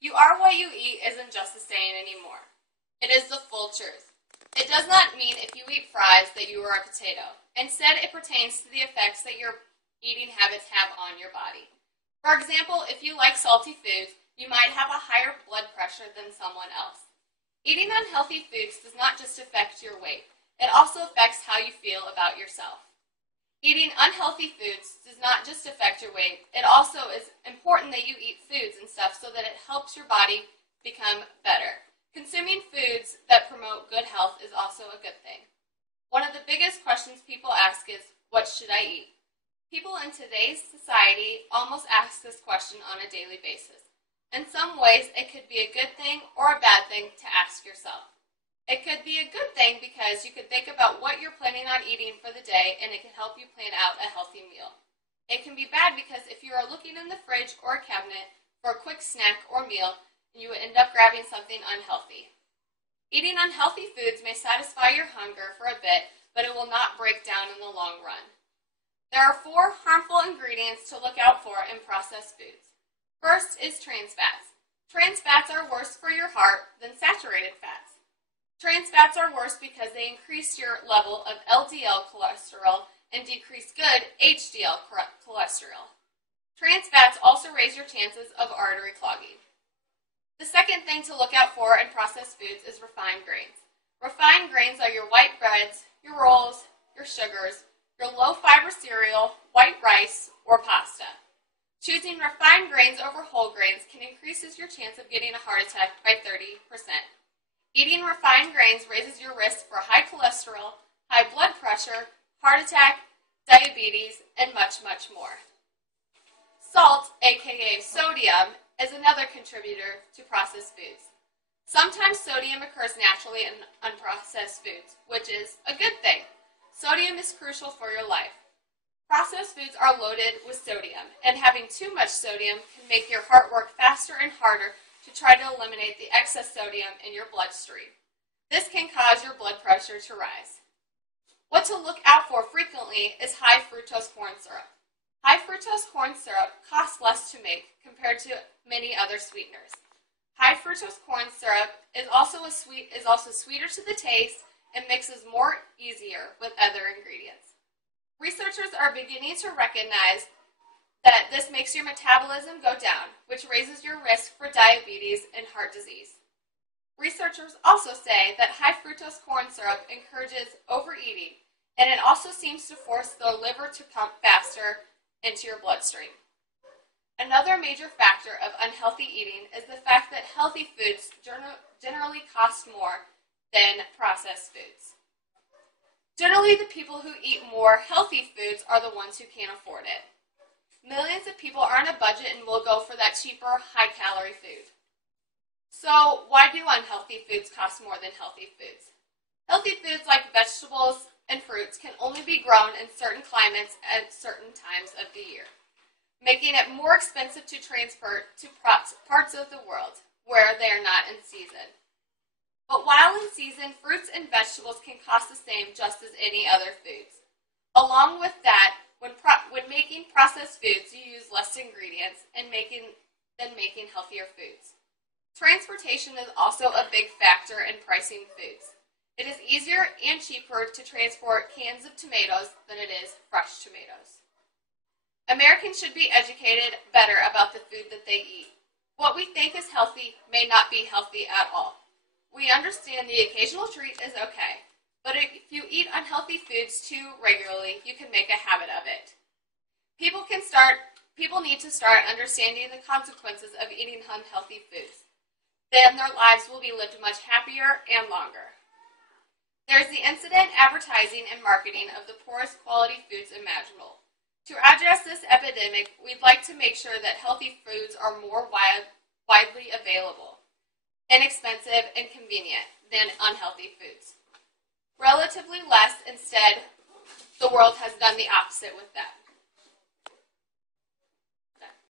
You are what you eat isn't just a saying anymore. It is the full truth. It does not mean if you eat fries that you are a potato. Instead, it pertains to the effects that your eating habits have on your body. For example, if you like salty foods, you might have a higher blood pressure than someone else. Eating unhealthy foods does not just affect your weight, it also affects how you feel about yourself. Eating unhealthy foods does not just affect your weight, it also is important that you eat foods and stuff so that it helps your body become better. Consuming foods that promote good health is also a good thing. One of the biggest questions people ask is, what should I eat? People in today's society almost ask this question on a daily basis. In some ways, it could be a good thing or a bad thing to ask yourself. It could be a good thing because you could think about what you're planning on eating for the day and it can help you plan out a healthy meal. It can be bad because if you are looking in the fridge or cabinet for a quick snack or meal, you would end up grabbing something unhealthy. Eating unhealthy foods may satisfy your hunger for a bit, but it will not break down in the long run. There are 4 harmful ingredients to look out for in processed foods. First is trans fats. Trans fats are worse for your heart than saturated fats. Trans fats are worse because they increase your level of LDL cholesterol and decrease good HDL cholesterol. Trans fats also raise your chances of artery clogging. The second thing to look out for in processed foods is refined grains. Refined grains are your white breads, your rolls, your sugars, your low-fiber cereal, white rice, or pasta. Choosing refined grains over whole grains can increase your chance of getting a heart attack by 30%. Eating refined grains raises your risk for high cholesterol, high blood pressure, heart attack, diabetes, and much, much more. Salt, aka sodium, is another contributor to processed foods. Sometimes sodium occurs naturally in unprocessed foods, which is a good thing. Sodium is crucial for your life. Processed foods are loaded with sodium, and having too much sodium can make your heart work faster and harder to try to eliminate the excess sodium in your bloodstream. This can cause your blood pressure to rise. What to look out for frequently is high fructose corn syrup. High fructose corn syrup costs less to make compared to many other sweeteners. High fructose corn syrup is also sweeter to the taste and mixes more easier with other ingredients. Researchers are beginning to recognize that this makes your metabolism go down, which raises your risk for diabetes and heart disease. Researchers also say that high fructose corn syrup encourages overeating, and it also seems to force the liver to pump faster into your bloodstream. Another major factor of unhealthy eating is the fact that healthy foods generally cost more than processed foods. Generally, the people who eat more healthy foods are the ones who can't afford it. Millions of people are on a budget and will go for that cheaper, high-calorie food. So, why do unhealthy foods cost more than healthy foods? Healthy foods like vegetables and fruits can only be grown in certain climates at certain times of the year, making it more expensive to transport to parts of the world where they are not in season. But while in season, fruits and vegetables can cost the same just as any other foods. Along with that, when making processed foods, you use less ingredients than making healthier foods. Transportation is also a big factor in pricing foods. It is easier and cheaper to transport cans of tomatoes than it is fresh tomatoes. Americans should be educated better about the food that they eat. What we think is healthy may not be healthy at all. We understand the occasional treat is okay, but if you eat unhealthy foods too regularly, you can make a habit of it. People need to start understanding the consequences of eating unhealthy foods. Then their lives will be lived much happier and longer. There is the incident, advertising, and marketing of the poorest quality foods imaginable. To address this epidemic, we'd like to make sure that healthy foods are more widely available, inexpensive, and convenient than unhealthy foods. Relatively less, instead, the world has done the opposite with that.